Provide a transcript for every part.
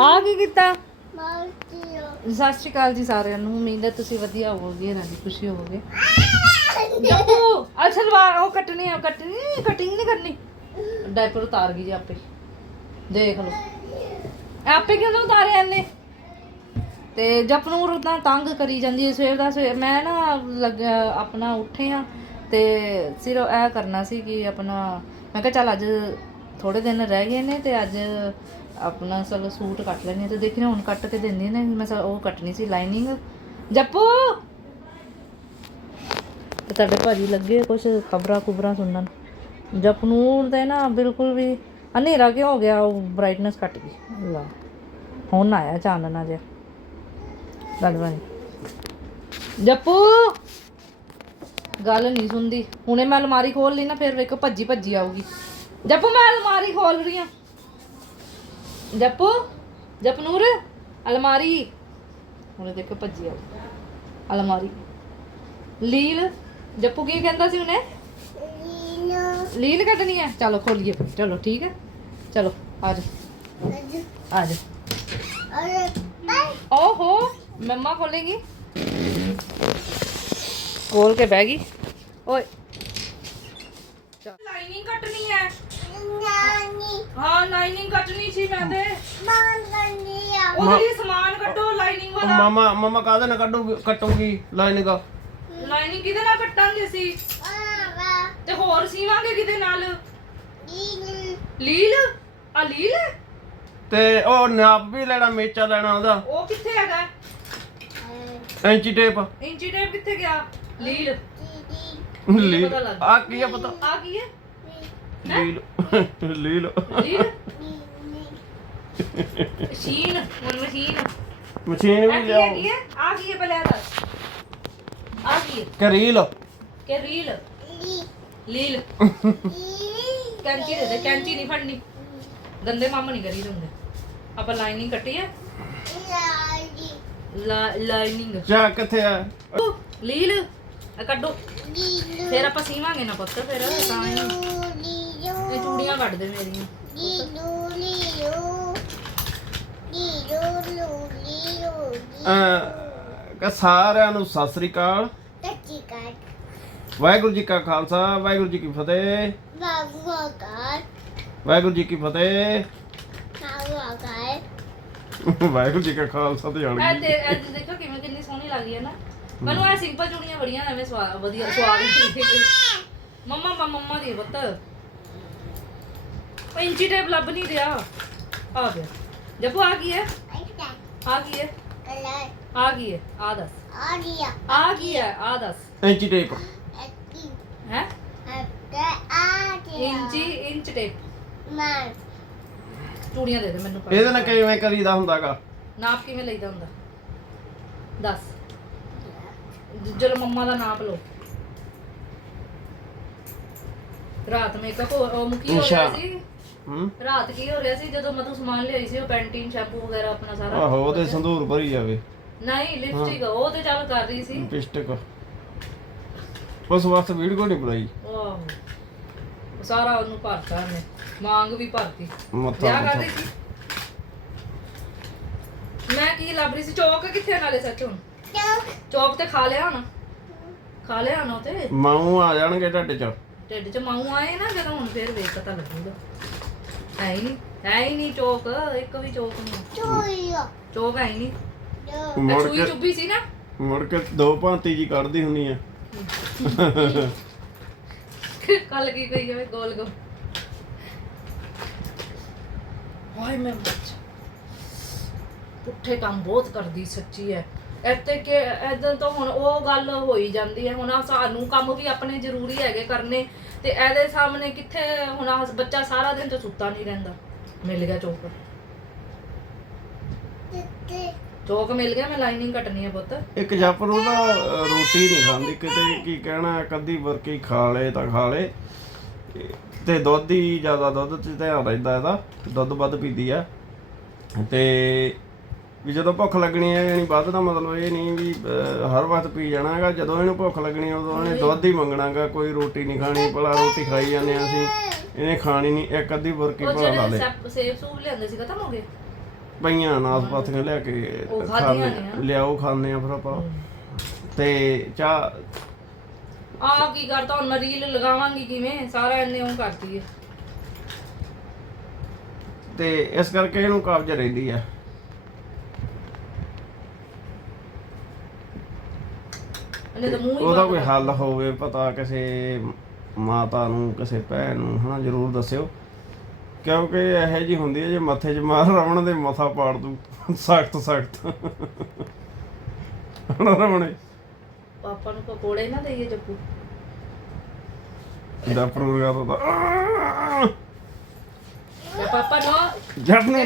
ਆ ਕੀ ਕੀਤਾ? ਸਤਿ ਸ਼੍ਰੀ ਅਕਾਲ ਜੀ ਸਾਰਿਆਂ ਨੂੰ। ਉਮੀਦ ਹੈ ਤੁਸੀਂ ਵਧੀਆ ਹੋਵੋਗੇ ਰਾਜੀ ਖੁਸ਼ੀ ਹੋਵੋਗੇ। ਜੱਪੂ ਆ ਸਲਵਾਰ ਉਹ ਕੱਟਣੀ ਆ ਕੱਟਣੀ ਕਟਿੰਗ ਨਹੀਂ ਕਰਨੀ। ਡਾਇਪਰ ਉਤਾਰ ਗਈ ਜੀ ਆਪੇ। ਦੇਖ ਲਓ। ਆਪੇ ਕਿਉਂ ਉਤਾਰਿਆ ਇਹਨੇ ਤੇ ਜਪਨੂਰ ਤਾਂ ਤੰਗ ਕਰੀ ਜਾਂਦੀ ਹੈ ਸਵੇਰ ਦਾ ਸਵੇਰ ਮੈਂ ਨਾ ਲੱਗਿਆ ਆਪਣਾ ਉੱਠੇ ਆ ਤੇ ਸਿਰਫ ਇਹ ਕਰਨਾ ਸੀ ਕਿ ਆਪਣਾ ਮੈਂ ਕਿਹਾ ਚੱਲ ਅੱਜ ਥੋੜੇ ਦਿਨ ਰਹਿ ਗਏ ਨੇ ਤੇ ਅੱਜ ਆਪਣਾ ਚਲੋ ਸੂਟ ਕੱਟ ਲੈਣੀ ਤੇ ਦੇਖੀ ਨਾ, ਹੁਣ ਕੱਟ ਕੇ ਦਿੰਦੀ ਨੇ, ਮੈਂ ਸਾ- ਉਹ ਕੱਟਣੀ ਸੀ ਲਾਈਨਿੰਗ ਜੱਪੂ! ਤੇ ਤੁਹਾਡੇ ਭਾਜੀ ਲੱਗੇ ਕੁਝ ਖਬਰਾਂ ਕੁਬਰਾਂ ਸੁਣਨ। ਜਪਨੂਰ ਤੇ ਨਾ ਬਿਲਕੁਲ ਵੀ ਹਨੇਰਾ ਕਿਉਂ ਹੋ ਗਿਆ, ਉਹ ਬ੍ਰਾਈਟਨੈਸ ਘਟ ਗਈ। ਅੱਲਾ, ਹੁਣ ਆਇਆ ਚਾਨਣਾ ਜਿਹਾ ਗੱਲ ਬਣੀ ਜੱਪੂ! ਗੱਲ ਨਹੀਂ ਸੁਣਦੀ। ਹੁਣੇ ਮੈਂ ਅਲਮਾਰੀ ਖੋਲ ਲਈ ਨਾ, ਫਿਰ ਵੇਖੋ ਭੱਜੀ ਭੱਜੀ ਆਊਗੀ। ਜੱਪੂ, ਮੈਂ ਅਲਮਾਰੀ ਖੋਲ ਰਹੀ ਹਾਂ। ਜੱਪੂ ਜਪਨੂਰ ਅਲਮਾਰੀ। ਹੁਣੇ ਦੇਖੋ ਭੱਜੀ ਆਊ ਅਲਮਾਰੀ। ਲੀਲ ਜੱਪੂ ਕੀ ਕਹਿੰਦਾ ਸੀ ਉਹਨੇ? ਲੀਲ ਕੱਢਣੀ ਹੈ। ਚਲੋ ਖੋਲੀਏ ਫਿਰ। ਚਲੋ ਠੀਕ ਹੈ। ਚਲੋ ਆ ਜਾ ਅੱਜ ਆ ਜਾ ਓਹੋ ਮੰਮਾ ਖੋਲੇਗੀ। ਖੋਲ ਕੇ ਬਹਿ ਗਈ। ਓਏ। ਲਾਈਨਿੰਗ ਕੱਟਣੀ ਹੈ। ਨਾਨੀ। ਹਾਂ ਲਾਈਨਿੰਗ ਕੱਟਣੀ ਸੀ ਮੈਂ ਤੇ। ਮਾਂ ਗੰਨੀਆ ਉਹਦੇ ਲਈ ਸਮਾਨ ਕੱਢੋ ਲਾਈਨਿੰਗ ਵਾਲਾ। ਮਾਮਾ ਮਾਮਾ ਕਾਹਦੇ ਨਾਲ ਕੱਢੂ ਕੱਟੂਗੀ ਲਾਈਨਿੰਗ ਲਾਈਨਿੰਗ ਕਿਹਦੇ ਨਾਲ ਕੱਟਾਂਗੇ ਅਸੀਂ? ਆਵਾ ਤੇ ਹੋਰ ਸੀਵਾਂਗੇ ਕਿਹਦੇ ਨਾਲ? ਲੀਨ ਲੀਲ? ਆ ਲੀਲ? ਹੈ? ਤੇ ਉਹ ਨਾਪ ਵੀ ਲੈਣਾ ਮੇਚਾ ਲੈਣਾ ਉਹਦਾ। ਉਹ ਕਿੱਥੇ ਹੈਗਾ? ਐਂਚੀ ਟੇਪ। ਇੰਚੀ ਟੇਪ ਕਿੱਥੇ ਗਿਆ? ਲੀਲ। ਲੀ ਪਤਾ ਲੱਗ ਆ ਕੀ ਆ ਪਤਾ? ਆ ਕੀ ਹੈ? ਲੀਲ। ਲੀਲ। ਲੀਲ? ਮਸ਼ੀਨ ਹੁਣ ਮਸ਼ੀਨ। ਮਸ਼ੀਨ ਵੀ ਲਿਆਓ। ਕੀ ਹੈ? ਆ ਕੀ ਹੈ ਪਹਿਲੇ ਦੱਸ। ਆ ਕੀ ਹੈ। ਕਰੀਲ ਕਿ ਰੀਲ? ਲੀ ਲੀਲ। ਲੀ ਕੈਂਚੀ ਦੇ ਦੇ ਕੈਂਚੀ ਨਹੀਂ ਫੜਨੀ। ਗੰਦੇ ਮਾਮਾ ਨਹੀਂ ਕਰੀ ਹੁੰਦੇ ਆਪਾਂ ਲਾਈਨਿੰਗ ਕੱਟੀ ਹੈ। ਲਾਈਨਿੰਗ। ਚਾ ਕਿੱਥੇ ਆ? ਲੀਲ ਕੱਢੋ। ਫਿਰ ਆਪਾਂ ਸੀਵਾਂਗੇ ਨਾ ਪੁੱਤ ਫਿਰ ਤਾਂ ਇਹ ਚੂੜੀਆਂ ਕੱਢ ਦੇ ਮੇਰੀਆਂ। ਲੀਨੋ ਲੀਨੋ ਲੀਨੋ ਲੀਨੋ ਅਹ, ਕਿ ਸਾਰਿਆਂ ਨੂੰ ਸਤਿ ਸ੍ਰੀ ਅਕਾਲ। ਕੱਚੀ ਕਾਟ ਵਾਹਿਗੁਰੂ ਜੀ ਕਾ ਖਾਲਸਾ ਵਾਹਿਗੁਰੂ ਜੀ ਕੀ ਫਤਿਹ। ਬਾਬੂ ਵਾਹਿਗੁਰੂ ਜੀ ਕੀ ਫਤਿਹ। ਬਾਬੂ ਵਾਹਿਗੁਰੂ ਜੀ ਕਾ ਖਾਲਸਾ ਤੇ ਜਾਣ ਗਈ ਤੇ ਦੇਖੋ ਕਿਵੇਂ ਕਿੰਨੀ ਸੋਹਣੀ ਲੱਗਦੀ ਹੈ ਨਾ। ਮੈਨੂੰ ਐ ਸਿੰਪਲ ਚੂੜੀਆਂ ਬੜੀਆਂ ਐਵੇਂ ਸਵਾਦ ਵਧੀਆ ਸਵਾਦ ਮੰਮਾ ਮੰਮਾ ਮੰਮਾ ਦੀ ਪੁੱਤ। ਉਹ ਇੰਚੀ ਟੇਪ ਲੱਭ ਨਹੀਂ ਰਿਹਾ। ਆ ਗਿਆ। ਜੱਪੂ ਆ ਗਈ ਹੈ? ਆ ਗਈ ਹੈ? ਆ ਗਈ ਹੈ। ਆ ਦੱਸ। ਆ ਗਿਆ ਆ ਗਈ ਹੈ। ਆ ਦੱਸ। ਐਂਚੀ ਟੇਪ। ਹੈ? ਗਿਆ ਇੰਚੀ ਇੰਚ ਟੇਪ। ਚੂੜੀਆਂ ਦੇ ਦੇ ਮੈਨੂੰ ਪਾ। ਇਹਦੇ ਨਾਲ ਕਿਵੇਂ ਕਰੀਦਾ ਹੁੰਦਾਗਾ? ਨਾਪ ਕਿਵੇਂ ਲਈਦਾ ਹੁੰਦਾ? ਦੱਸ। ਜ- ਚਲੋ ਮੰਮਾ ਦਾ ਨਾਪ ਲਓ। ਰਾਤ ਮੇਕਅਪ ਉਹ ਮੁਕੀ ਹੋ ਅੱਛਾ। ਸੀ। ਹੂੰ ਰਾਤ ਕੀ ਹੋ ਰਿਹਾ ਸੀ? ਜਦੋਂ ਮੈਂ ਤੂੰ ਸਮਾਨ ਲਿਆਈ ਸੀ ਉਹ ਪੈਂਟੀਨ ਸ਼ੈਂਪੂ ਵਗੈਰਾ ਆਪਣਾ ਸਾਰਾ ਆਹੋ ਉਹਦੇ ਸੰਧੂਰ ਭਰੀ ਜਾਵੇ। ਨਹੀਂ ਲਿਪਸਟਿਕ ਉਹ ਤੇ ਚੱਲ ਕਰ ਰਹੀ ਸੀ। ਪਿਸਟਕ ਉਸ ਵਾਸਤੇ ਵੀਡੀਓ ਨਹੀਂ ਬਣਾਈ। ਉਹ ਸਾਰਾ ਉਹਨੂੰ ਭਰਤਾ ਨੇ ਮੰਗ ਵੀ ਭਰਤੀ। ਮੱਥਾ। ਕਰਦੀ ਸੀ? ਮੈਂ ਕੀ ਲੱਭ ਰਹੀ ਸੀ? ਚੌਕ ਕਿੱਥੇ ਨਾਲੇ ਸੱਚ ਹੁਣ? ਚੌਕ। ਤੇ ਖਾ ਲਿਆ ਨਾ ਖਾ ਲਿਆ ਨਾ ਤੇ ਮਾਊ ਆ ਜਾਣਗੇ ਢੱਡ ਚ। ਢਿੱਡ ਚ ਮਾਊ ਆਏ ਨਾ ਜਦੋਂ ਹੁਣ ਫੇਰ ਵੇਖ ਪਤਾ ਲੱਗੂਗਾ। ਹੈ ਹੀ ਨਹੀਂ ਹੈ ਹੀ ਨਹੀਂ ਚੌਕ ਇੱਕ ਵੀ ਚੌਕ ਨਹੀਂ ਚੋਇਆ ਚੌਕ ਹੈ ਹੀ ਨਹੀਂ। ਦੋ ਮੁੜ ਸੂਈ ਕੇ ਚੁੱਭੀ ਸੀ ਨਾ। ਮੁੜ ਕੇ ਦੋ ਭਾਂਤੀ ਜੀ ਕੱਢਦੀ ਹੁੰਨੀ ਆ। ਕੱਲ ਕੀ ਕਹੀ ਜਾਵੇ ਗੋਲ ਗੋ ਹਾਏ ਮੈਂ ਬੱਚ ਪੁੱਠੇ ਕੰਮ ਬਹੁਤ ਕਰਦੀ ਸੱਚੀ ਹੈ ਇੱਥੇ ਕਿ ਇਦਾਂ ਤਾਂ ਹੁਣ ਉਹ ਗੱਲ ਹੋਈ ਜਾਂਦੀ ਹੈ ਹੁਣ ਸਾਨੂੰ ਕੰਮ ਵੀ ਆਪਣੇ ਜ਼ਰੂਰੀ ਹੈਗੇ ਕਰਨੇ। ਤੇ ਇਹਦੇ ਸਾਹਮਣੇ ਕਿੱਥੇ ਹੁਣ ਆਹ ਬੱਚਾ ਸਾਰਾ ਦਿਨ ਤੇ ਸੁੱਤਾ ਨਹੀਂ ਰਹਿੰਦਾ। ਮਿਲ ਗਿਆ ਚੌਕ। ਤੇ ਚੌਕ ਮਿਲ ਗਿਆ ਮੈਂ ਲਾਈਨਿੰਗ ਕੱਟਣੀ ਹੈ ਪੁੱਤ। ਇੱਕ ਜੱਪਰ ਉਹਦਾ ਰੋਟੀ ਨਹੀਂ ਖਾਂਦੀ। ਕਿਤੇ ਕੀ ਕਹਿਣਾ ਕਦੀ ਵਰਕੀ ਖਾ ਲੇ ਤਾਂ ਖਾ ਲੇ। ਤੇ ਦੁੱਧ ਹੀ ਜ਼ਿਆਦਾ ਦੁੱਧ 'ਚ ਧਿਆਨ ਰਹਿੰਦਾ ਇਹਦਾ। ਦੁੱਧ ਵੱਧ ਪੀਂਦੀ ਆ। ਤੇ ਵੀ ਜਦੋਂ ਭੁੱਖ ਲੱਗਣੀ ਹੈ ਯਾਨੀ ਵੱਧ ਦਾ ਮਤਲਬ ਇਹ ਨਹੀਂ ਵੀ ਅਹ, ਹਰ ਵਕਤ ਪੀ ਜਾਣਾ ਹੈਗਾ। ਜਦੋਂ ਇਹਨੂੰ ਭੁੱਖ ਲੱਗਣੀ ਹੈ ਉਦੋਂ ਇਹਨੇ ਦੁੱਧ ਹੀ ਮੰਗਣਾਗਾ ਕੋਈ ਰੋਟੀ ਨਹੀਂ ਖਾਣੀ ਭਲਾ ਰੋਟੀ ਖਾਈ ਜਾਂਦੇ ਹਾਂ ਅਸੀਂ। ਇਹਨੇ ਖਾਣੀ ਨਹੀਂ ਇੱਕ ਅੱਧੀ ਬੁਰਕੀ ਉਹ ਭਲਾ ਲਾ ਜਿਹੜੇ ਲੇ। ਸੈਪ- ਸੇਬ ਸੂਬ ਲਿਆਂਦੇ ਸੀ ਖਤਮ ਹੋ ਗਏ? ਪਈਆਂ ਨਾਸਪਾਤੀਆਂ ਲਿਆ ਕੇ ਉਹ ਖਾਧੀਆਂ। ਲਿਆਓ ਖਾਣੇ ਆ ਫਿਰ ਆਪਾਂ। ਤੇ ਚਾਹ ਆ ਕੀ ਕਰਤਾ ਹੁਣ ਮੈਂ ਰੀਲ ਲਗਾਵਾਂਗੀ ਕਿਵੇਂ? ਸਾਰਾ ਇਹਨੇ ਉਹ ਕਰਤੀ ਹੈ। ਤੇ ਇਸ ਕਰਕੇ ਇਹਨੂੰ ਕਬਜ਼ ਰਹਿੰਦੀ ਆ ਇਹਨੇ ਤਾਂ ਮੂੰਹ ਹੀ ਉਹਦਾ ਬੰਦ ਕੋਈ ਹੱਲ ਹੋਵੇ ਪਤਾ ਕਿਸੇ ਮਾਤਾ ਨੂੰ ਕਿਸੇ ਭੈਣ ਨੂੰ ਹਨਾ ਜਰੂਰ ਦੱਸਿਓ। ਕਿਉਂਕਿ ਇਹੋ ਜੀ ਹੁੰਦੀ ਹੈ ਜੇ ਮੱਥੇ 'ਚ ਮਾਰ ਰਵਣ ਦੇ ਮੱਥਾ ਪਾੜ ਦੂ ਸਖਤ ਸਖਤ। ਹਣਾ ਰਵਣੇ ਪਾਪਾ ਨੂੰ ਪਕੌੜੇ ਨਾ ਦੇਈਏ ਜੱਪੂ। ਡਾਕਟਰ ਨੂੰ ਕਹਦਾ ਲੈ ਪਾਪਾ ਨੂੰ। ਜੱਟ ਨੂੰ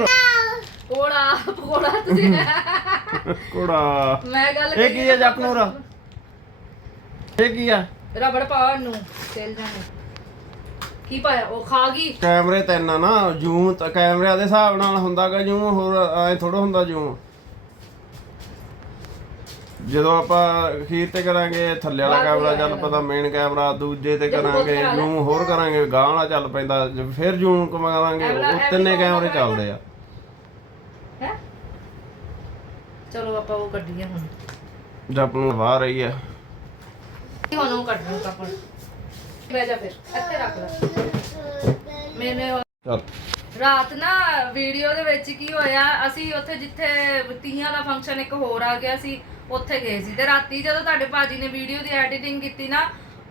ਕੋੜਾ ਪਕੌੜਾ ਤੁਸੀਂ। ਕੋੜਾ। ਮੈਂ ਗੱਲ ਇਹ ਕੀ ਹੈ ਜੱਟ ਨੂੰ ਰਾ ਇਹ ਕੀ ਆ? ਰਬੜ ਪਾ ਨੂੰ ਚੱਲ ਜਾਣੇ। ਕੀ ਪਾਇਆ? ਉਹ ਖਾ ਗਈ? ਕੈਮਰੇ ਤੇ ਇੰਨਾ ਨਾ ਜ਼ੂਮ ਤਾਂ ਕੈਮਰਿਆਂ ਦੇ ਹਿਸਾਬ ਨਾਲ ਹੁੰਦਾਗਾ ਜ਼ੂਮ ਹੋਰ ਐ ਥੋੜਾ ਹੁੰਦਾ ਜ਼ੂਮ। ਜਦੋਂ ਆਪਾਂ ਅਖੀਰ ਤੇ ਕਰਾਂਗੇ ਥੱਲੇ ਵਾਲਾ ਕੈਮਰਾ ਚੱਲ। ਪਤਾ ਮੇਨ ਕੈਮਰਾ ਦੂਜੇ ਤੇ ਜਦੋਂ ਕਰਾਂਗੇ। ਜ਼ੂਮ ਹੋਰ ਕਰਾਂਗੇ ਗਾਂ ਵਾਲਾ ਚੱਲ ਪੈਂਦਾ ਫਿਰ ਜ਼ੂਮ ਕਮਾਵਾਂਗੇ ਉਹ ਤਿੰਨੇ ਕੈਮਰੇ? ਚੱਲਦੇ ਆ। ਹੈ? ਚਲੋ ਆਪਾਂ ਉਹ ਕੱਢੀਏ ਹੁਣ। ਜਪ ਨੂੰ ਵਾਹ ਰਹੀ ਆ। ਹੁਣ ਉਹ ਕੱਢ ਲਓ ਕੱਪੜ ਲੈ ਜਾ ਫਿਰ ਇੱਥੇ ਰੱਖ ਲੈ। ਚੱਲ। ਰਾਤ ਨਾ ਵੀਡੀਓ ਦੇ ਵਿੱਚ ਕੀ ਹੋਇਆ ਅਸੀਂ ਉੱਥੇ ਜਿੱਥੇ ਤੀਆਂ ਦਾ ਫੰਕਸ਼ਨ ਇੱਕ ਹੋਰ ਆ ਗਿਆ ਸੀ ਉੱਥੇ ਗਏ ਸੀ। ਤੇ ਰਾਤੀ ਜਦੋਂ ਤੁਹਾਡੇ ਭਾਜੀ ਨੇ ਵੀਡੀਓ ਦੀ ਐਡੀਟਿੰਗ ਕੀਤੀ ਨਾ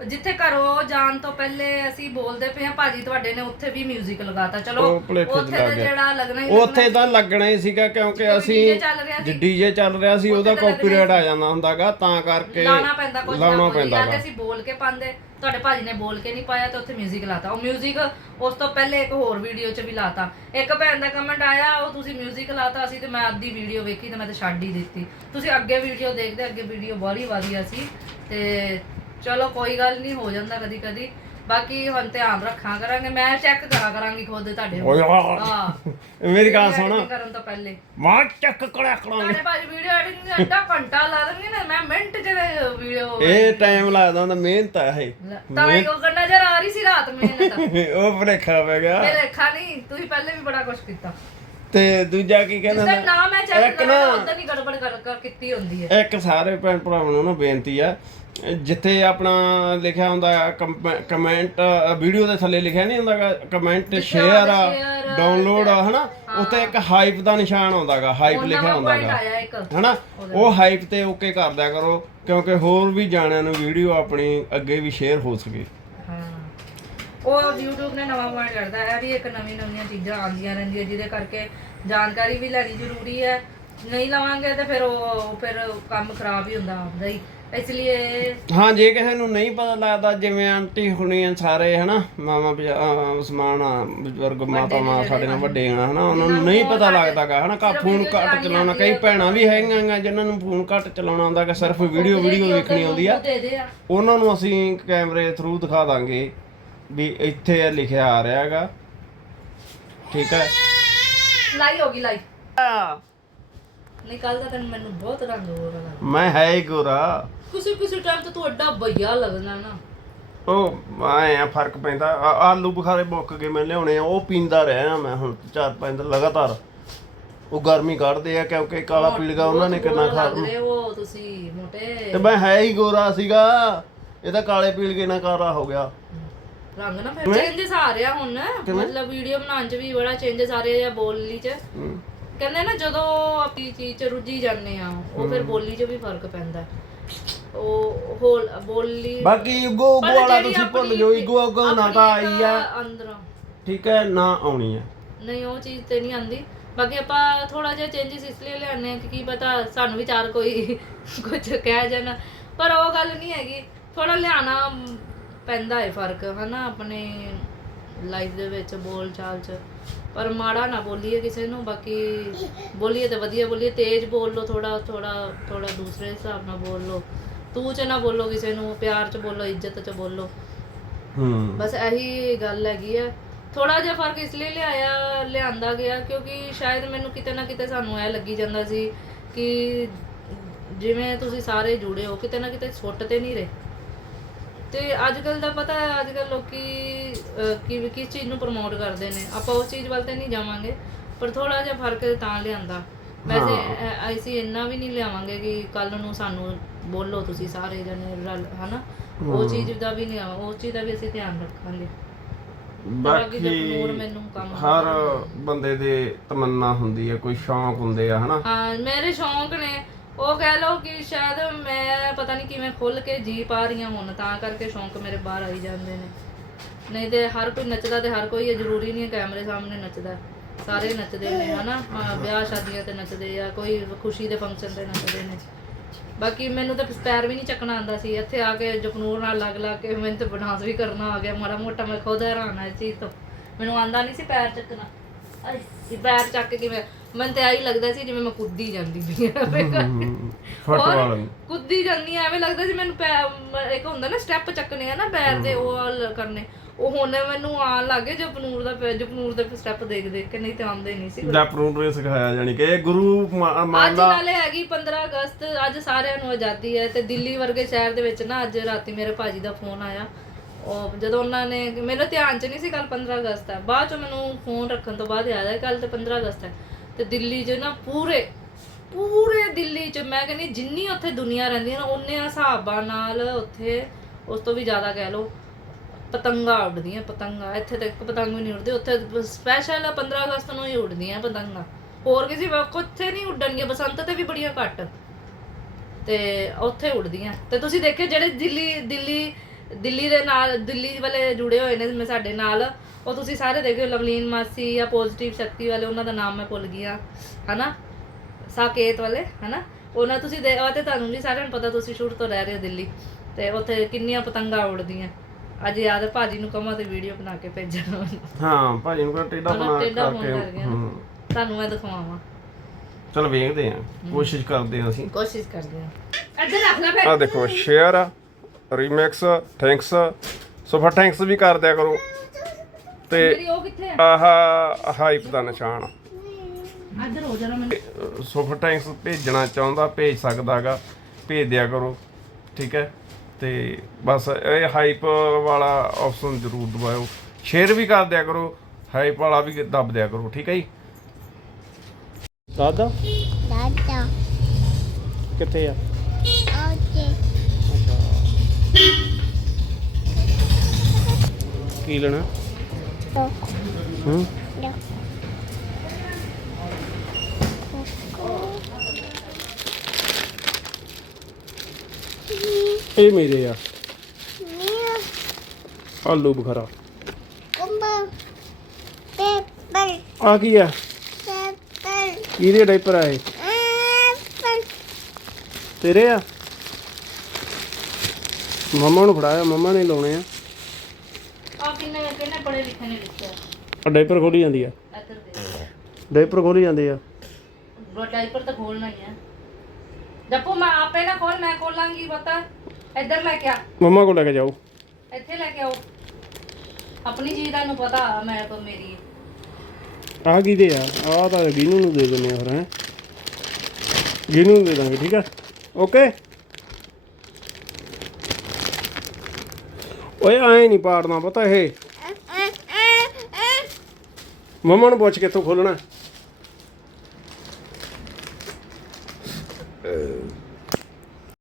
ਜਿੱਥੇ ਘਰੋਂ ਜਾਣ ਤੋਂ ਪਹਿਲੇ ਅਸੀਂ ਬੋਲਦੇ ਪਏ ਆ ਭਾਜੀ ਤੁਹਾਡੇ ਨੇ ਉੱਥੇ ਵੀ 뮤직 ਲਗਾਤਾ ਚਲੋ ਉਹ ਭੁਲੇਖੇ 'ਚ ਉੱਥੇ ਲੱਗ ਤੇ ਗਿਆ। ਜਿਹੜਾ ਲੱਗਣਾ ਹੀ ਉੱਥੇ ਤਾਂ ਲੱਗਣਾ ਹੀ ਸੀਗਾ ਕਿਉਂਕਿ ਕੋਈ ਅਸੀਂ DJ ਚੱਲ ਰਿਹਾ ਸੀ। ਡੀਜੇ ਚੱਲ ਰਿਹਾ ਸੀ ਉਹਦਾ ਉੱਥੇ ਤਾਂ ਕਾਪੀਰਾਈਟ ਆ ਜਾਂਦਾ ਹੁੰਦਾਗਾ ਤਾਂ ਕਰਕੇ ਲਾਉਣਾ ਪੈਂਦਾ ਕੁਝ ਨਾ ਲਾਉਣਾ ਕੁਝ ਪੈਂਦਾ ਜਾਂ ਤੇ ਗਾ। ਅਸੀਂ ਬੋਲ ਕੇ ਪਾਉਂਦੇ ਤੁਹਾਡੇ ਭਾਜੀ ਨੇ ਬੋਲ ਕੇ ਨਹੀਂ ਪਾਇਆ ਤੇ ਉੱਥੇ 뮤직 ਲਾਤਾ ਉਹ 뮤직 ਉਸ ਤੋਂ ਪਹਿਲੇ ਇੱਕ ਹੋਰ ਵੀਡੀਓ 'ਚ ਵੀ ਲਾਤਾ ਇੱਕ ਭੈਣ ਦਾ ਕਮੈਂਟ ਆਇਆ ਉਹ ਤੁਸੀਂ 뮤직 ਲਾਤਾ ਸੀ ਤੇ ਮੈਂ ਅੱਧੀ ਵੀਡੀਓ ਵੇਖੀ ਤੇ ਮੈਂ ਤੇ ਛੱਡ ਹੀ ਦਿੱਤੀ ਤੁਸੀਂ ਅੱਗੇ ਵੀਡੀਓ ਦੇਖਦੇ ਅੱਗੇ ਵੀਡੀਓ ਬੜੀ ਵਧੀਆ ਸੀ ਤੇ ਚਲੋ ਕੋਈ ਗੱਲ ਨਹੀਂ ਹੋ ਜਾਂਦਾ ਕਦੀ ਕਦੀ। ਬਾਕੀ ਹੁਣ ਧਿਆਨ ਰੱਖਾਂ ਕਰਾਂਗੇ। ਮੈਂ ਚੈੱਕ ਕਰਾਂ ਕਰਾਂਗੀ ਖੁਦ ਤੁਹਾਡੇ ਓਏ। ਹਾਂ। ਮੇਰੀ ਗੱਲ ਸੁਣ। ਕਰਨ ਤੋਂ ਪਹਿਲੇ। ਮਾਂ ਚੱਕ ਕੜਿਆ ਕਰਾਂਗੇ ਤੁਹਾਡੇ ਭਾਜੀ ਵੀਡੀਓ ਐਡੀਟਿੰਗ ਅੱਧਾ ਘੰਟਾ ਲਾ ਦੇਣਗੇ ਨਾ। ਮੈਂ ਮਿੰਟ 'ਚ ਵੀਡੀਓ ਇਹ ਟਾਈਮ ਲੱਗਦਾ ਹੁੰਦਾ ਮਿਹਨਤ ਆ ਇਹ। ਤਾਂ ਹੀ ਉਹ ਨਜ਼ਰ ਆ ਰਹੀ ਸੀ ਰਾਤ ਮਿਹਨਤ ਉਹ ਭੁਲੇਖਾ ਪੈ ਗਿਆ। ਮੇਰੇ ਅੱਖਾਂ ਨਹੀਂ ਤੁਸੀਂ ਪਹਿਲੇ ਵੀ ਬੜਾ ਕੁਝ ਕੀਤਾ। ਤੇ ਦੂਜਾ ਕੀ ਕਹਿੰਦਾ ਦਾ ਨਾਮ ਮੈਂ ਚੈੱਕ ਇੱਕ ਕਰਾਂ ਨਾ ਉਦੋਂ ਹੀ ਗੜਬੜ ਕਰ ਕਰ ਕੀਤੀ ਹੁੰਦੀ ਹੈ। ਇੱਕ ਸਾਰੇ ਭੈਣ ਭਰਾਵਾਂ ਨੂੰ ਨਾ ਬੇਨਤੀ ਆ ਜਿੱਥੇ ਆਪਣਾ ਲਿਖਿਆ ਹੁੰਦਾ ਕਮੈਂਟ ਵੀਡੀਓ ਦੇ ਥੱਲੇ ਲਿਖਿਆ ਨਹੀਂ ਹੁੰਦਾਗਾ ਕਮੈਂਟ ਸ਼ੇਅਰ ਡਾਊਨਲੋਡ ਹਨਾ? ਉੱਤੇ ਇੱਕ ਹਾਈਪ ਦਾ ਨਿਸ਼ਾਨ ਆਉਂਦਾਗਾ ਹਾਈਪ ਲਿਖਿਆ ਹੁੰਦਾਗਾ ਹਨਾ? ਉਹ ਹਾਈਪ ਤੇ ਓਕੇ ਕਰ ਦਿਆ ਕਰੋ ਕਿਉਂਕਿ ਹੋਰ ਵੀ ਜਾਣਿਆਂ ਨੂੰ ਵੀਡੀਓ ਆਪਣੀ ਅੱਗੇ ਵੀ ਸ਼ੇਅਰ ਹੋ ਸਕੇ। ਉਹ YouTube ਨੇ ਨਵਾਂ ਪੁਆਇੰਟ ਕਰਦਾ ਹੈ ਵੀ ਇੱਕ ਨਵੀਂ ਨਵੀਆਂ ਚੀਜ਼ਾਂ ਆਉਂਦੀਆਂ ਰਹਿੰਦੀਆਂ ਜਿਹਦੇ ਕਰਕੇ ਜਾਣਕਾਰੀ ਵੀ ਲੈਣੀ ਜ਼ਰੂਰੀ ਹੈ। ਨਹੀਂ ਲਵਾਂਗੇ ਤੇ ਫਿਰ ਉਹ ਫਿਰ ਕੰਮ ਖਰਾਬ ਹੀ ਹੁੰਦਾ ਹੁੰਦਾ ਹੀ। ਇਸ ਲਈ ਹਾਂ ਜੇ ਕਿਸੇ ਨੂੰ ਨਹੀਂ ਪਤਾ ਲੱਗਦਾ ਜਿਵੇਂ ਆਂਟੀ ਹੁਣੀਆਂ ਸਾਰੇ ਹਨਾ ਮਾਮਾ ਬਜ਼ੁ- ਅਹ ਸਮਾਨ ਆ, ਬਜ਼ੁਰਗ ਮਾਤਾਵਾਂ ਸਾਡੇ ਨਾਲ ਵੱਡੇ ਆ ਹਨਾ ਉਹਨਾਂ ਨੂੰ ਨਹੀਂ ਪਤਾ ਲੱਗਦਾਗਾ ਹਨਾ ਕਾ ਫੋਨ ਘੱਟ ਚਲਾਉਣਾ ਕਈ ਭੈਣਾਂ ਵੀ ਹੈਗੀਆਂ ਜਿਨ੍ਹਾਂ ਨੂੰ ਫੋਨ ਘੱਟ ਚਲਾਉਣਾ ਆਉਂਦਾ ਕਿ ਸਿਰਫ ਵੀਡੀਓ ਵੀਡੀਓ ਵੇਖਣੀ ਆਉਂਦੀ ਆ। ਉਹਨਾਂ ਨੂੰ ਅਸੀਂ ਕੈਮਰੇ ਥਰੂ ਦਿਖਾ ਦਾਂਗੇ ਵੀ ਇੱਥੇ ਇਹ ਲਿਖਿਆ ਆ ਰਿਹਾ ਹੈਗਾ। ਠੀਕ ਹੈ। ਲਾਈ ਹੋ ਗਈ ਲਾਈ। ਨਿਕਲਦਾ ਤੈਨੂੰ ਮੈਨੂੰ ਬਹੁਤ ਰੰਗ ਹੋ ਰਿਹਾ ਮੈਂ ਹੈ ਹੀ ਗੋਰਾ। ਕਿਸੇ ਕਿਸੇ ਟਾਈਮ ਤੇ ਤੂੰ ਐਡਾ ਭਈਆ ਲੱਗਦਾ ਨਾ। ਉਹ ਆਏ ਆ ਫ਼ਰਕ ਪੈਂਦਾ। ਆ- ਆਲੂ ਬੁਖਾਰੇ ਮੁੱਕ ਗਏ ਮੈਂ ਲਿਆਉਣੇ ਆ ਉਹ ਪੀਂਦਾ ਰਿਹਾ ਮੈਂ ਹੁਣ ਚਾਰ ਪੰਜ ਦਿਨ ਲਗਾਤਾਰ। ਉਹ ਗਰਮੀ ਕੱਢਦੇ ਆ ਕਿਉਂਕਿ ਕਾਲਾ ਪੀਲਗਾ ਉਹਨਾਂ ਨੇ ਕਿੰਨਾ ਖਾ ਲੱਗਦੇ ਉਹ ਤੁਸੀਂ ਮੋਟੇ। ਤੇ ਮੈਂ ਹੈ ਹੀ ਗੋਰਾ ਸੀਗਾ। ਇਹ ਤਾਂ ਕਾਲੇ ਪੀਲਗੇ ਨਾਲ ਕਾਲਾ ਹੋ ਗਿਆ। ਰੰਗ ਨਾ ਫਿਰ ਚੇਂਜਸ ਆ ਰਿਹਾ ਹੁਣ। ਮਤਲਬ ਵੀਡੀਓ ਬਣਾਉਣ ਚ ਵੀ ਬੜਾ ਚੇਂਜਸ ਆ ਰਹੇ ਆ ਬੋਲੀ ਚ। ਹਮ। ਕਹਿੰਦੇ ਨਾ ਜਦੋਂ ਆਪਣੀ ਚੀਜ਼ ਚ ਰੁੱਝੀ ਜਾਂਦੇ ਆ ਉਹ ਫਿਰ ਬੋਲੀ ਚ ਵੀ ਫ਼ਰਕ ਪੈਂਦਾ। ਉਹ ਹੋਲ ਬੋਲੀ ਬਾਕੀ ਇਗੋ ਉਗੋ ਪਰ ਵਾਲਾ ਜਿਹੜੀ ਤੁਸੀਂ ਭੁੱਲ ਆਪਣੀ- ਜਾਓ ਇਗੋ ਉਗੋ ਨਾ ਆਪਣੀ ਤਾਂ ਇੱਕ ਆਈ ਆ। ਅੰਦਰੋਂ। ਠੀਕ ਹੈ ਨਾ ਆਉਣੀ ਆ। ਨਹੀਂ ਉਹ ਚੀਜ਼ ਤੇ ਨਹੀਂ ਆਂਦੀ ਬਾਕੀ ਆਪਾਂ ਥੋੜਾ ਜਿਹਾ ਚੇਂਜਸ ਇਸ ਲਈ ਲਿਆਉਂਦੇ ਆ ਕਿ ਕੀ ਪਤਾ ਸਾਨੂੰ ਵੀ ਚਾਰ ਕੋਈ ਕੁਝ ਕਹਿ ਜਾਣ। ਪਰ ਉਹ ਗੱਲ ਨਹੀਂ ਹੈਗੀ। ਥੋੜਾ ਲਿਆਣਾ ਪੈਂਦਾ ਹੈ ਫ਼ਰਕ ਹਨਾ ਆਪਣੇ ਲਾਈਫ ਦੇ ਵਿੱਚ ਬੋਲ ਚਾਲ ਚ। ਪਰ ਮਾੜਾ ਨਾ ਬੋਲੀਏ ਕਿਸੇ ਨੂੰ ਬਾਕੀ ਬੋਲੀਏ ਤੇ ਵਧੀਆ ਬੋਲੀਏ ਤੇਜ਼ ਬੋਲ ਲਓ ਥੋੜਾ ਥੋੜਾ ਥੋੜਾ ਦੂਸਰੇ ਹਿਸਾਬ ਨਾਲ ਬੋਲ ਲਓ। ਤੂੰ ਚ ਨਾ ਬੋਲੋ ਕਿਸੇ ਨੂੰ ਪਿਆਰ ਚ ਬੋਲੋ ਇੱਜ਼ਤ ਚ ਬੋਲੋ। ਹੂੰ। ਬਸ ਇਹੀ ਗੱਲ ਹੈਗੀ ਆ। ਥੋੜਾ ਜਿਹਾ ਫ਼ਰਕ ਇਸ ਲਈ ਲਿਆਇਆ ਲਿਆਂਦਾ ਗਿਆ ਕਿਉਂਕਿ ਸ਼ਾਇਦ ਮੈਨੂੰ ਕਿਤੇ ਨਾ ਕਿਤੇ ਸਾਨੂੰ ਇਹ ਲੱਗੀ ਜਾਂਦਾ ਸੀ ਕਿ ਜਿਵੇਂ ਤੁਸੀਂ ਸਾਰੇ ਜੁੜੇ ਹੋ ਕਿਤੇ ਨਾ ਕਿਤੇ ਸੁੱਟ ਤੇ ਨਹੀਂ ਰਹੇ। ਤੇ ਅੱਜ ਕੱਲ ਦਾ ਪਤਾ ਹੈ ਅੱਜ ਕੱਲ ਲੋਕੀ ਕਿ ਕਿਸ ਚੀਜ਼ ਨੂੰ ਪ੍ਰਮੋਟ ਕਰਦੇ ਨੇ। ਆਪਾਂ ਉਸ ਚੀਜ਼ ਵੱਲ ਤੇ ਨਹੀਂ ਜਾਵਾਂਗੇ ਪਰ ਥੋੜਾ ਜਿਹਾ ਫ਼ਰਕ ਤਾਂ ਲਿਆਂਦਾ। ਵੈਸੇ ਅ- ਅਸੀਂ ਇੰਨਾ ਵੀ ਨਹੀਂ ਲਿਆਵਾਂਗੇ ਕਿ ਕੱਲ ਨੂੰ ਸਾਨੂੰ ਬੋਲੋ ਤੁਸੀਂ ਸਾਰੇ ਜਣੇ ਰਲ ਹਨਾ? ਉਹ ਚੀਜ਼ ਦਾ ਵੀ ਨਹੀਂ ਆ ਉਹ ਚੀਜ਼ ਦਾ ਵੀ ਅਸੀਂ ਧਿਆਨ ਰੱਖਾਂਗੇ। ਬਾਕੀ ਬਾਕੀ ਜਪਨੂਰ ਮੈਨੂੰ ਕੰਮ ਹਰ ਬੰਦੇ ਦੇ ਤਮੰਨਾ ਹੁੰਦੀ ਹੈ ਕੋਈ ਸ਼ੌਂਕ ਹੁੰਦੇ ਆ ਹਨਾ? ਹਾਂ ਮੇਰੇ ਸ਼ੌਂਕ ਨੇ। ਉਹ ਕਹਿ ਲਓ ਕਿ ਸ਼ਾਇਦ ਮੈਂ ਪਤਾ ਨਹੀਂ ਕਿਵੇਂ ਖੁੱਲ ਕੇ ਜੀ ਪਾ ਰਹੀ ਹਾਂ ਹੁਣ ਤਾਂ ਕਰਕੇ ਸ਼ੌਂਕ ਮੇਰੇ ਬਾਹਰ ਆਈ ਜਾਂਦੇ ਨੇ। ਨਹੀਂ ਤੇ ਹਰ ਕੋਈ ਨੱਚਦਾ ਤੇ ਹਰ ਕੋਈ ਇਹ ਜ਼ਰੂਰੀ ਨਹੀਂ ਹੈ ਕੈਮਰੇ ਸਾਹਮਣੇ ਨੱਚਦਾ। ਸਾਰੇ ਨੱਚਦੇ ਨੇ ਹਨਾ? ਹਾਂ, ਵਿਆਹ ਸ਼ਾਦੀਆਂ ਤੇ ਨੱਚਦੇ ਆ ਕੋਈ ਖੁਸ਼ੀ ਦੇ ਫੰਕਸ਼ਨ ਤੇ ਨੱਚਦੇ ਨੇ। ਬਾਕੀ ਮੈਨੂੰ ਤਾਂ ਪੈਰ ਵੀ ਨਹੀਂ ਚੱਕਣਾ ਆਉਂਦਾ ਸੀ ਇੱਥੇ ਆ ਕੇ ਜਪਨੂਰ ਨਾਲ ਲੱਗ ਲੱਗ ਕੇ ਮੈਨੂੰ ਤਾਂ ਡਾਂਸ ਵੀ ਕਰਨਾ ਆ ਗਿਆ ਮਾੜਾ ਮੋਟਾ ਮੈਂ ਖੁਦ ਹੈਰਾਨ ਆ ਇਸ ਚੀਜ਼ ਤੋਂ। ਮੈਨੂੰ ਆਂਦਾ ਨਹੀਂ ਸੀ ਪੈਰ ਚੱਕਣਾ। ਆਏ ਸੀ ਪੈਰ ਚੱਕ ਕੇ ਕਿਵੇਂ? ਮੈਨੂੰ ਤੇ ਆਈ ਲੱਗਦਾ ਸੀ ਜਿਵੇਂ ਮੈਂ ਕੁੱਦੀ ਜਾਂਦੀ ਪਈ ਆ ਕੁੱਦੀ ਜਾਂਦੀ ਆ, ਐਵੇਂ ਲੱਗਦਾ ਸੀ ਮੈਨੂੰ ਪੈ- ਮ- ਇੱਕ ਹੁੰਦਾ ਨਾ ਸਟੈਪ ਚੱਕਣੇ ਆ ਨਾ ਪੈਰ ਦੇ ਉਹ ਵਾਲ ਕਰਨੇ। ਉਹ ਹੁਣ ਮੈਨੂੰ ਆਣ ਲੱਗੇ ਜਪਨੂਰ ਦਾ ਜਪਨੂਰ ਦੇ ਸਟੈਪ ਦੇਖ ਦੇਖ ਕੇ ਨਹੀਂ ਤੇ ਆਉਂਦੇ ਨਹੀਂ ਸੀ। ਜਪਰੂਨ ਰੇ ਸਿਖਾਇਆ ਜਾਨੀ ਕਿ ਇਹ ਗੁਰੂ ਮਾ- ਅੱਜ ਮੰਨਦਾ ਨਾਲੇ ਹੈਗੀ 15 ਅਗਸਤ ਅੱਜ ਸਾਰਿਆਂ ਨੂੰ ਆਜ਼ਾਦੀ ਹੈ ਤੇ ਦਿੱਲੀ ਵਰਗੇ ਸ਼ਹਿਰ ਦੇ ਵਿੱਚ ਨਾ ਅੱਜ ਰਾਤੀ ਮੇਰੇ ਭਾਜੀ ਦਾ ਫੋਨ ਆਇਆ। ਉਹ ਜਦੋਂ ਉਹਨਾਂ ਨੇ ਮੇਰੇ ਧਿਆਨ 'ਚ ਨਹੀਂ ਸੀ ਕੱਲ 15 ਅਗਸਤ ਹੈ। ਬਾਅਦ 'ਚ ਮੈਨੂੰ ਫੋਨ ਰੱਖਣ ਤੋਂ ਬਾਅਦ ਯਾਦ ਆਇਆ ਕੱਲ ਤੇ 15 ਅਗਸਤ ਹੈ। ਤੇ ਦਿੱਲੀ 'ਚ ਨਾ ਪੂਰੇ ਪੂਰੇ ਦਿੱਲੀ 'ਚ ਮੈਂ ਕਹਿੰਦੀ ਜਿੰਨੀ ਉੱਥੇ ਦੁਨੀਆ ਰਹਿੰਦੀ ਹੈ ਨਾ ਉਹਨੇ ਹਿਸਾਬਾਂ ਨਾਲ ਉੱਥੇ ਉਸ ਤੋਂ ਵੀ ਜ਼ਿਆਦਾ ਕਹਿ ਲਓ ਪਤੰਗਾ ਉੱਡਦੀਆਂ, ਪਤੰਗਾ। ਇੱਥੇ ਤਾਂ ਇੱਕ ਪਤੰਗ ਵੀ ਨਹੀਂ ਉੱਡਦੀ, ਉੱਥੇ ਸਪੈਸ਼ਲ 15 ਅਗਸਤ ਨੂੰ ਹੀ ਉੱਡਦੀਆਂ ਪਤੰਗਾ। ਹੋਰ ਕਿਸੇ ਵਕਤ ਉੱਥੇ ਨਹੀਂ ਉੱਡਣਗੀਆਂ, ਬਸੰਤ ਤੇ ਵੀ ਬੜੀਆਂ ਘੱਟ। ਤੇ ਉੱਥੇ ਉੱਡਦੀਆਂ। ਤੇ ਤੁਸੀਂ ਦੇਖਿਓ ਜਿਹੜੇ ਦਿੱਲੀ ਦਿੱਲੀ ਦਿੱਲੀ ਦੇ ਨਾਲ, ਦਿੱਲੀ ਵਾਲੇ ਜੁੜੇ ਹੋਏ ਨੇ ਮੈਂ ਸਾਡੇ ਨਾਲ, ਉਹ ਤੁਸੀਂ ਸਾਰੇ ਦੇਖਿਓ, ਲਵਲੀਨ ਮਾਸੀ ਜਾਂ ਪੋਜ਼ਿਟਿਵ ਸ਼ਕਤੀ ਵਾਲੇ, ਉਹਨਾਂ ਦਾ ਨਾਮ ਮੈਂ ਭੁੱਲ ਗਈ ਆ ਹਨਾ? ਸਾਕੇਤ ਵਾਲੇ, ਹਨਾ? ਉਹਨਾਂ ਤੁਸੀਂ ਦੇ ਤੇ ਤੁਹਾਨੂੰ ਵੀ ਸਾਰਿਆਂ ਨੂੰ ਪਤਾ, ਤੁਸੀਂ ਸ਼ੁਰੂ ਤੋਂ ਰਹਿ ਰਹੇ ਹੋ ਦਿੱਲੀ। ਤੇ ਉੱਥੇ ਕਿੰਨੀਆਂ ਪਤੰਗਾਂ ਉੱਡਦੀਆਂ। ਅੱਜ ਯਾਦ ਹੈ ਭਾਜੀ ਨੂੰ ਕਹਾਂ ਤੇ ਵੀਡੀਓ ਬਣਾ ਕੇ ਭੇਜਣਾ ਹਾਂ ਭਾਜੀ ਨੂੰ ਕਹ ਟੇਡਾ ਬਣਾ ਟੇਢਾ ਫੋਨ ਕਰਕੇ ਕਰ ਗਿਆ ਨਾ। ਹੂੰ। ਤੁਹਾਨੂੰ ਮੈਂ ਦਿਖਾਵਾਂ। ਚਲ ਵੇਖਦੇ ਆ ਕੋਸ਼ਿਸ਼ ਕਰਦੇ ਆ ਅਸੀਂ। ਕੋਸ਼ਿਸ਼ ਕਰਦੇ ਹਾਂ। ਇੱਧਰ ਰੱਖ ਲੈ ਫਿਰ। ਆ ਦੇਖੋ ਸ਼ੇਅਰ ਰੀਮੈਕਸ ਥੈਂਕਸ ਸੋ ਫਿਰ ਥੈਂਕਸ ਵੀ ਕਰ ਦਿਆ ਕਰੋ। ਤੇ ਉਹ ਕਿੱਥੇ ਆਹ ਹਾਈਪ ਦਾ ਨਿਸ਼ਾਨ ਇੱਧਰ ਹੋ ਜਾਣਾ ਮੈਨੂੰ। ਸੁਪਰ ਟੈਂਕਸ ਭੇਜਣਾ ਚਾਹੁੰਦਾ ਭੇਜ ਸਕਦਾਗਾ ਭੇਜ ਦਿਆ ਕਰੋ। ਠੀਕ ਹੈ? ਤੇ ਬਸ ਇਹ ਹਾਈਪ ਵਾਲਾ ਆਪਸ਼ਨ ਜ਼ਰੂਰ ਦਬਾਓ ਸ਼ੇਅਰ ਵੀ ਕਰ ਦਿਆ ਕਰੋ ਹਾਈਪ ਵਾਲਾ ਵੀ ਦੱਬ ਦਿਆ ਕਰੋ ਠੀਕ ਹੈ ਜੀ? ਦਾਦਾ? ਦਾਦਾ। ਕਿੱਥੇ ਆ? ਓਕੇ ਕੀ ਲੈਣਾ? ਹੂੰ ਲੋ ਇਹ ਮੇਰੇ ਆ। ਮੀਆ। ਆਲੂ ਬੁਖਾਰਾ। ਕੁੰਬਾ ਪੇਪਰ। ਆ ਕੀ ਆ? ਪੇਪਰ। ਕਿਹਦੇ ਡਾਈਪਰ ਆ ਇਹ? ਐਪਲ ਤੇਰੇ ਆ? ਮੰਮਾ ਨੂੰ ਫੜਾਇਆ ਮੰਮਾ ਨੇ ਲਾਉਣੇ ਆ। ਆ ਕਿੰਨੇ ਕਿੰਨੇ ਪੜੇ ਲਿਖੇ ਨੇ ਲਿਖਿਆ ਆ ਡਾਈਪਰ ਖੋਲੀ ਜਾਂਦੀ ਆ। ਇੱਧਰ ਦੇ। ਡਾਈਪਰ ਖੋਲੀ ਜਾਂਦੇ ਆ। ਬੋ ਡਾਈਪਰ ਤਾਂ ਖੋਲਣਾ ਹੀ ਹੈ ਜੱਪੂ ਮੈਂ ਆਪੇ ਨਾ ਖੋਲ ਮੈਂ ਖੋਲਾਂਗੀ ਪਤਾ? ਇੱਧਰ ਲੈ ਕੇ ਆ। ਮੰਮਾ ਕੋਲ ਲੈ ਕੇ ਜਾਓ। ਇੱਥੇ ਲੈ ਕੇ ਆਓ। ਆਪਣੀ ਚੀਜ਼ ਦਾ ਨੂੰ ਪਤਾ ਮੈਂ ਕੋ ਮੇਰੀ। ਆ ਕੀ ਦੇ ਆ? ਆ ਤਾਂ ਗੀਨੂ ਨੂੰ ਦੇ ਦਿੰਦੇ ਆ ਫਿਰ ਹੈ। ਗੀਨੂ ਨੂੰ ਦੇ ਦਾਂਗੇ ਠੀਕ ਆ? ਓਕੇ? ਓਏ ਆਏ ਨਹੀਂ ਪਾੜਨਾ ਪਤਾ ਇਹ। ਮੰਮਾ ਨੂੰ ਪੁੱਛ ਕਿੱਥੋਂ ਖੋਲਣਾ।